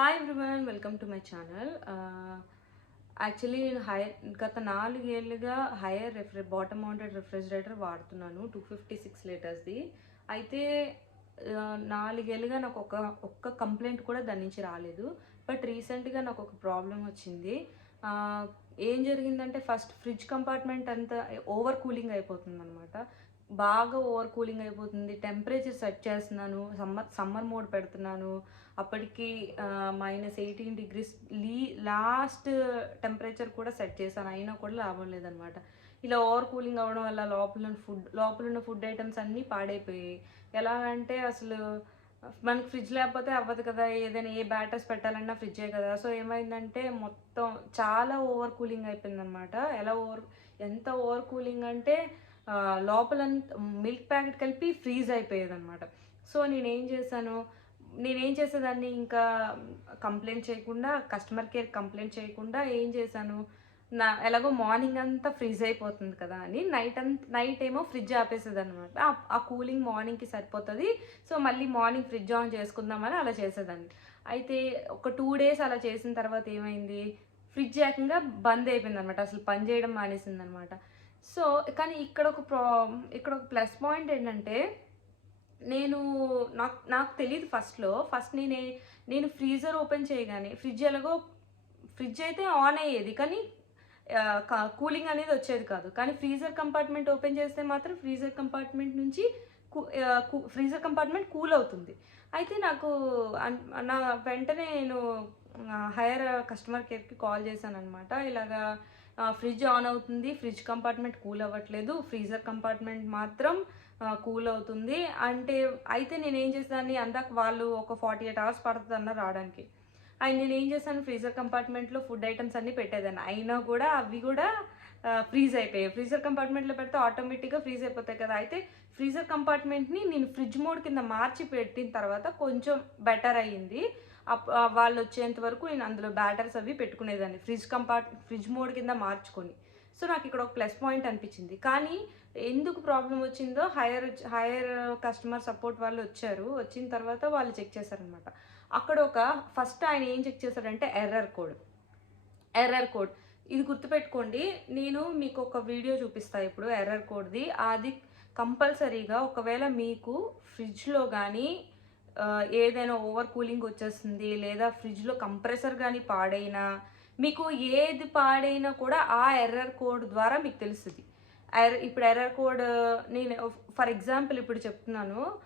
Hi everyone welcome to my channel actually నేను Haier గత నాలుగేళ్ళుగా హైయర్ రిఫ్రి బాటమ్ మౌంటెడ్ రిఫ్రిజిరేటర్ వాడుతున్నాను టూ ఫిఫ్టీ సిక్స్ లీటర్స్ది అయితే నాలుగేళ్ళుగా నాకు ఒక ఒక్క కంప్లైంట్ కూడా దాని నుంచి రాలేదు. బట్ రీసెంట్గా నాకు ఒక ప్రాబ్లం వచ్చింది. ఏం జరిగిందంటే ఫస్ట్ ఫ్రిడ్జ్ కంపార్ట్మెంట్ అంతా ఓవర్ కూలింగ్ అయిపోతుంది అనమాట బాగా ఓవర్ కూలింగ్ అయిపోతుంది. టెంపరేచర్ సెట్ చేస్తున్నాను. సమ్మర్ సమ్మర్ మోడ్ పెడుతున్నాను. అప్పటికి మైనస్ ఎయిటీన్ డిగ్రీస్ లీ లాస్ట్ టెంపరేచర్ కూడా సెట్ చేశాను. అయినా కూడా లాభం లేదనమాట. ఇలా ఓవర్ కూలింగ్ అవ్వడం వల్ల లోపల ఉన్న ఫుడ్ లోపల ఉన్న ఫుడ్ ఐటమ్స్ అన్నీ పాడైపోయాయి. ఎలా అంటే అసలు మనకి ఫ్రిడ్జ్ లేకపోతే అవ్వదు కదా. ఏదైనా ఏ బ్యాటర్స్ పెట్టాలన్నా ఫ్రిడ్జే కదా. సో ఏమైందంటే మొత్తం చాలా ఓవర్ కూలింగ్ అయిపోయింది అనమాట ఎలా ఓవర్ ఎంత ఓవర్ కూలింగ్ అంటే లోపల మిల్క్ ప్యాకెట్ కలిపి ఫ్రీజ్ అయిపోయేది అనమాట సో నేనేం చేశాను నేనేం చేసేదాన్ని ఇంకా కంప్లైంట్ చేయకుండా కస్టమర్ కేర్ కంప్లైంట్ చేయకుండా ఏం చేశాను నా ఎలాగో మార్నింగ్ అంతా ఫ్రీజ్ అయిపోతుంది కదా అని నైట్ అంత నైట్ ఏమో ఫ్రిడ్జ్ ఆపేసేది అనమాట ఆ కూలింగ్ మార్నింగ్కి సరిపోతుంది సో మళ్ళీ మార్నింగ్ ఫ్రిడ్జ్ ఆన్ చేసుకుందామని అలా చేసేదాన్ని. అయితే ఒక టూ డేస్ అలా చేసిన తర్వాత ఏమైంది ఫ్రిడ్జ్ ఏకంగా బంద్ అయిపోయింది అనమాట అసలు పని చేయడం మానేసింది అనమాట సో కానీ ఇక్కడ ఒక ప్రా ఇక్కడ ఒక ప్లస్ పాయింట్ ఏంటంటే నేను నాకు నాకు తెలియదు ఫస్ట్లో. ఫస్ట్ నేనే నేను ఫ్రీజర్ ఓపెన్ చేయగానే ఫ్రిడ్జ్ ఎలాగో ఫ్రిడ్జ్ అయితే ఆన్ అయ్యేది కానీ కూలింగ్ అనేది వచ్చేది కాదు. కానీ ఫ్రీజర్ కంపార్ట్మెంట్ ఓపెన్ చేస్తే మాత్రం ఫ్రీజర్ కంపార్ట్మెంట్ నుంచి ఫ్రీజర్ కంపార్ట్మెంట్ కూల్ అవుతుంది. అయితే నాకు నా వెంటనే నేను హైయర్ కస్టమర్ కేర్కి కాల్ చేశాను అనమాట ఇలాగా ఫ్రిడ్జ్ ఆన్ అవుతుంది ఫ్రిడ్జ్ కంపార్ట్మెంట్ కూల్ అవ్వట్లేదు ఫ్రీజర్ కంపార్ట్మెంట్ మాత్రం కూల్ అవుతుంది. అంటే అయితే నేను ఏం చేసేదాన్ని అందాక వాళ్ళు ఒక ఫార్టీ ఎయిట్ అవర్స్ పడుతుంది అన్న రావడానికి. అవి నేను ఏం చేశాను ఫ్రీజర్ కంపార్ట్మెంట్లో ఫుడ్ ఐటమ్స్ అన్నీ పెట్టేదాన్ని. అయినా కూడా అవి కూడా ఫ్రీజ్ అయిపోయాయి. ఫ్రీజర్ కంపార్ట్మెంట్లో పెడితే ఆటోమేటిక్గా ఫ్రీజ్ అయిపోతాయి కదా. అయితే ఫ్రీజర్ కంపార్ట్మెంట్ని నేను ఫ్రిడ్జ్ మోడ్ కింద మార్చి పెట్టిన తర్వాత కొంచెం బెటర్ అయ్యింది. వాళ్ళు వచ్చేంత వరకు నేను అందులో బ్యాటర్స్ అవి పెట్టుకునేదాన్ని. ఫ్రిడ్జ్ కంపార్ట్ ఫ్రిడ్జ్ మోడ్ కింద మార్చుకొని. సో నాకు ఇక్కడ ఒక ప్లస్ పాయింట్ అనిపించింది. కానీ ఎందుకు ప్రాబ్లం వచ్చిందో హైయర్ హైయర్ కస్టమర్ సపోర్ట్ వాళ్ళు వచ్చారు. వచ్చిన తర్వాత వాళ్ళు చెక్ చేశారనమాట అక్కడ ఒక ఫస్ట్ ఆయన ఏం చెక్ చేశారంటే ఎర్రర్ కోడ్. Error code. ఇది గుర్తుపెట్టుకోండి నేను మీకు ఒక వీడియో చూపిస్తాను ఇప్పుడు ఎర్రర్ కోడ్ది. అది కంపల్సరీగా ఒకవేళ మీకు ఫ్రిడ్జ్లో కానీ ఏదైనా ఓవర్ కూలింగ్ వచ్చేస్తుంది లేదా ఫ్రిడ్జ్లో కంప్రెసర్ కానీ పాడైనా మీకు ఏది పాడైనా కూడా ఆ ఎర్రర్ కోడ్ ద్వారా మీకు తెలుస్తుంది. ఎర్ర- ఇప్పుడు ఎర్రర్ కోడ్ నేను ఫర్ ఎగ్జాంపుల్ ఇప్పుడు చెప్తున్నాను.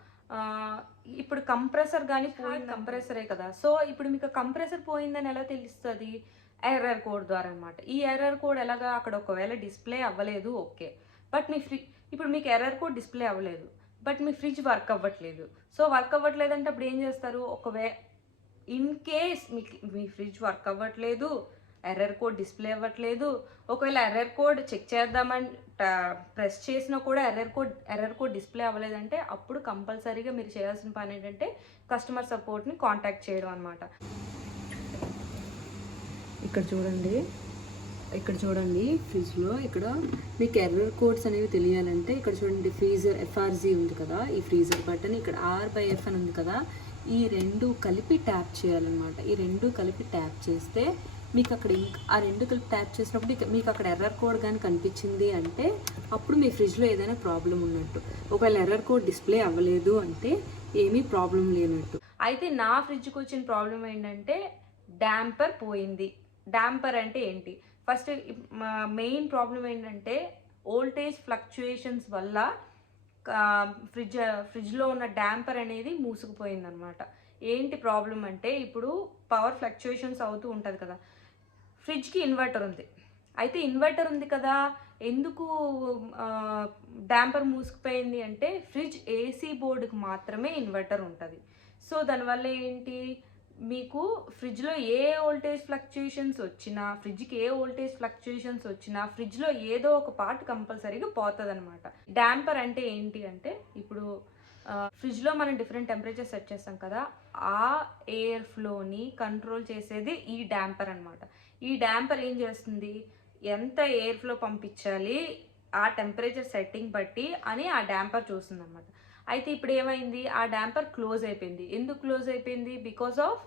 ఇప్పుడు కంప్రెసర్ కానీ పోయింది కంప్రెసరే కదా. సో ఇప్పుడు మీకు కంప్రెసర్ పోయిందని ఎలా తెలుస్తుంది? ఎర్రర్ కోడ్ ద్వారా అనమాట ఈ ఎర్రర్ కోడ్ ఎలాగా? అక్కడ ఒకవేళ డిస్ప్లే అవ్వలేదు ఓకే. బట్ మీ ఫ్రీ ఇప్పుడు మీకు ఎర్రర్ కోడ్ డిస్ప్లే అవ్వలేదు. బట్ మీ ఫ్రిడ్జ్ వర్క్ అవ్వట్లేదు. సో వర్క్ అవ్వట్లేదు అంటే అప్పుడు ఏం చేస్తారు? ఒకవే ఇన్ కేస్ మీకు మీ ఫ్రిడ్జ్ వర్క్ అవ్వట్లేదు ఎర్రర్ కోడ్ డిస్ప్లే అవ్వట్లేదు ఒకవేళ ఎర్రర్ కోడ్ చెక్ చేద్దామని ప్రెస్ చేసినా కూడా error code error code display అవ్వలేదంటే అప్పుడు కంపల్సరీగా మీరు చేయాల్సిన పని ఏంటంటే కస్టమర్ సపోర్ట్ని కాంటాక్ట్ చేయడం అనమాట ఇక్కడ చూడండి. ఇక్కడ చూడండి ఫ్రిడ్జ్లో ఇక్కడ మీకు ఎర్రర్ కోడ్స్ అనేవి తెలియాలంటే ఇక్కడ చూడండి ఫ్రీజర్ ఎఫ్ఆర్జీ ఉంది కదా ఈ ఫ్రీజర్ బటన్ ఇక్కడ ఆర్ బై ఎఫ్ అని ఉంది కదా ఈ రెండు కలిపి ట్యాప్ చేయాలన్నమాట. ఈ రెండు కలిపి ట్యాప్ చేస్తే మీకు అక్కడ ఇంకా ఆ రెండు కలిపి ట్యాప్ చేసినప్పుడు మీకు అక్కడ ఎర్రర్ కోడ్ కానీ కనిపించింది అంటే అప్పుడు మీ ఫ్రిడ్జ్లో ఏదైనా ప్రాబ్లం ఉన్నట్టు. ఒకవేళ ఎర్రర్ కోడ్ డిస్ప్లే అవ్వలేదు అంటే ఏమీ ప్రాబ్లం లేనట్టు. అయితే నా ఫ్రిడ్జ్కి వచ్చిన ప్రాబ్లం ఏంటంటే డ్యాంపర్ పోయింది. డ్యాంపర్ అంటే ఏంటి? ఫస్ట్ మెయిన్ ప్రాబ్లం ఏంటంటే ఓల్టేజ్ ఫ్లక్చుయేషన్స్ వల్ల ఫ్రిడ్జ్ ఫ్రిడ్జ్లో ఉన్న డ్యాంపర్ అనేది మూసుకుపోయింది అనమాట ఏంటి ప్రాబ్లం అంటే ఇప్పుడు పవర్ ఫ్లక్చుయేషన్స్ అవుతూ ఉంటుంది కదా ఫ్రిడ్జ్కి ఇన్వర్టర్ ఉంది. అయితే ఇన్వర్టర్ ఉంది కదా ఎందుకు డ్యాంపర్ మూసుకుపోయింది అంటే ఫ్రిడ్జ్ ఏసీ బోర్డుకి మాత్రమే ఇన్వర్టర్ ఉంటుంది. సో దానివల్ల ఏంటి? మీకు ఫ్రిడ్జ్లో ఏ వోల్టేజ్ ఫ్లక్చుయేషన్స్ వచ్చినా ఫ్రిడ్జ్కి ఏ వోల్టేజ్ ఫ్లక్చుయేషన్స్ వచ్చినా ఫ్రిడ్జ్లో ఏదో ఒక పార్ట్ కంపల్సరీగా పోతుంది అనమాట డ్యాంపర్ అంటే ఏంటి అంటే ఇప్పుడు ఫ్రిడ్జ్లో మనం డిఫరెంట్ టెంపరేచర్ సెట్ చేస్తాం కదా ఆ ఎయిర్ ఫ్లోని కంట్రోల్ చేసేది ఈ డ్యాంపర్ అనమాట ఈ డ్యాంపర్ ఏం చేస్తుంది? ఎంత ఎయిర్ ఫ్లో పంపించాలి ఆ టెంపరేచర్ సెట్టింగ్ బట్టి అని ఆ డ్యాంపర్ చూస్తుంది అనమాట అయితే ఇప్పుడు ఏమైంది ఆ డ్యాంపర్ క్లోజ్ అయిపోయింది. ఎందుకు క్లోజ్ అయిపోయింది? Because of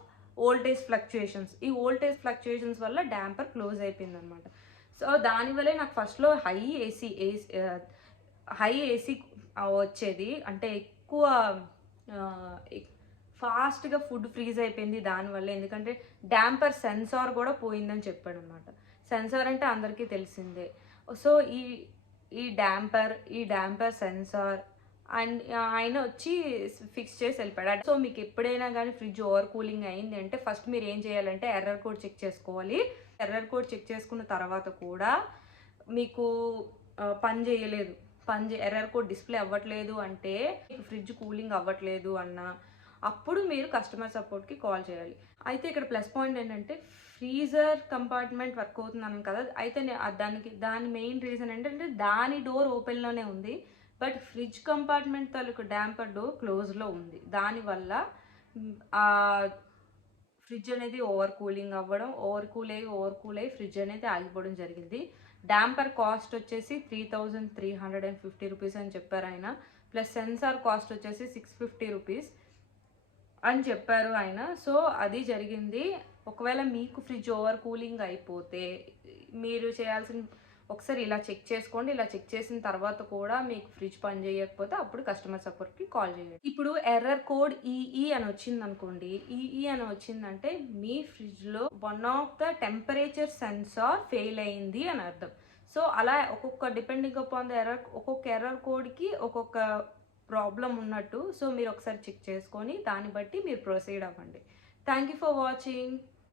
voltage fluctuations. ఈ ఓల్టేజ్ ఫ్లక్చుయేషన్స్ వల్ల డ్యాంపర్ క్లోజ్ అయిపోయింది అనమాట సో దానివల్లే నాకు ఫస్ట్లో high AC AC high AC వచ్చేది. అంటే ఎక్కువ ఫాస్ట్గా ఫుడ్ ఫ్రీజ్ అయిపోయింది దానివల్ల ఎందుకంటే డ్యాంపర్ సెన్సార్ కూడా పోయిందని చెప్పాడు అనమాట సెన్సార్ అంటే అందరికీ తెలిసిందే. సో ఈ ఈ డ్యాంపర్ ఈ డ్యాంపర్ సెన్సార్ అండ్ ఆయన వచ్చి ఫిక్స్ చేసి వెళ్ళిపోయాడు. సో మీకు ఎప్పుడైనా కానీ ఫ్రిడ్జ్ ఓవర్ కూలింగ్ అయింది అంటే ఫస్ట్ మీరు ఏం చేయాలంటే ఎర్రర్ కోడ్ చెక్ చేసుకోవాలి. ఎర్రర్ కోడ్ చెక్ చేసుకున్న తర్వాత కూడా మీకు పని చేయలేదు. పని ఎర్రర్ కోడ్ డిస్ప్లే అవ్వట్లేదు అంటే మీకు ఫ్రిడ్జ్ కూలింగ్ అవ్వట్లేదు అన్న అప్పుడు మీరు కస్టమర్ సపోర్ట్కి కాల్ చేయాలి. అయితే ఇక్కడ ప్లస్ పాయింట్ ఏంటంటే ఫ్రీజర్ కంపార్ట్మెంట్ వర్క్ అవుతున్నాను కదా. అయితే దానికి దాని మెయిన్ రీజన్ ఏంటంటే దాని డోర్ ఓపెన్లోనే ఉంది. బట్ ఫ్రిడ్జ్ కంపార్ట్మెంట్ తాలూకు డ్యాంపర్ డోర్ క్లోజ్లో ఉంది. దానివల్ల ఫ్రిడ్జ్ అనేది ఓవర్ కూలింగ్ అవ్వడం ఓవర్ కూల్ అయ్యి ఓవర్ కూల్ అయ్యి ఫ్రిడ్జ్ అనేది ఆగిపోవడం జరిగింది. డ్యాంపర్ కాస్ట్ వచ్చేసి three thousand three hundred and fifty rupees అని చెప్పారు ఆయన. ప్లస్ సెన్సార్ కాస్ట్ వచ్చేసి సిక్స్ ఫిఫ్టీ రూపీస్ అని చెప్పారు ఆయన. సో అది జరిగింది. ఒకవేళ మీకు ఫ్రిడ్జ్ ఓవర్ కూలింగ్ అయిపోతే మీరు చేయాల్సిన ఒకసారి ఇలా చెక్ చేసుకోండి ఇలా చెక్ చేసిన తర్వాత కూడా మీకు ఫ్రిడ్జ్ పని చేయకపోతే అప్పుడు కస్టమర్ సపోర్ట్కి కాల్ చేయండి. ఇప్పుడు ఎర్రర్ కోడ్ ఈఈ అని వచ్చింది అనుకోండి ఈఈ అని వచ్చిందంటే మీ ఫ్రిడ్జ్లో one of the temperature sensor fail అయింది అని అర్థం. సో అలా ఒక్కొక్క డిపెండింగ్ అపాన్ ద ఎర్రర్ ఒక్కొక్క ఎర్రర్ కోడ్కి ఒక్కొక్క ప్రాబ్లం ఉన్నట్టు సో మీరు ఒకసారి చెక్ చేసుకొని దాన్ని బట్టి మీరు ప్రొసీడ్ అవ్వండి. Thank you for watching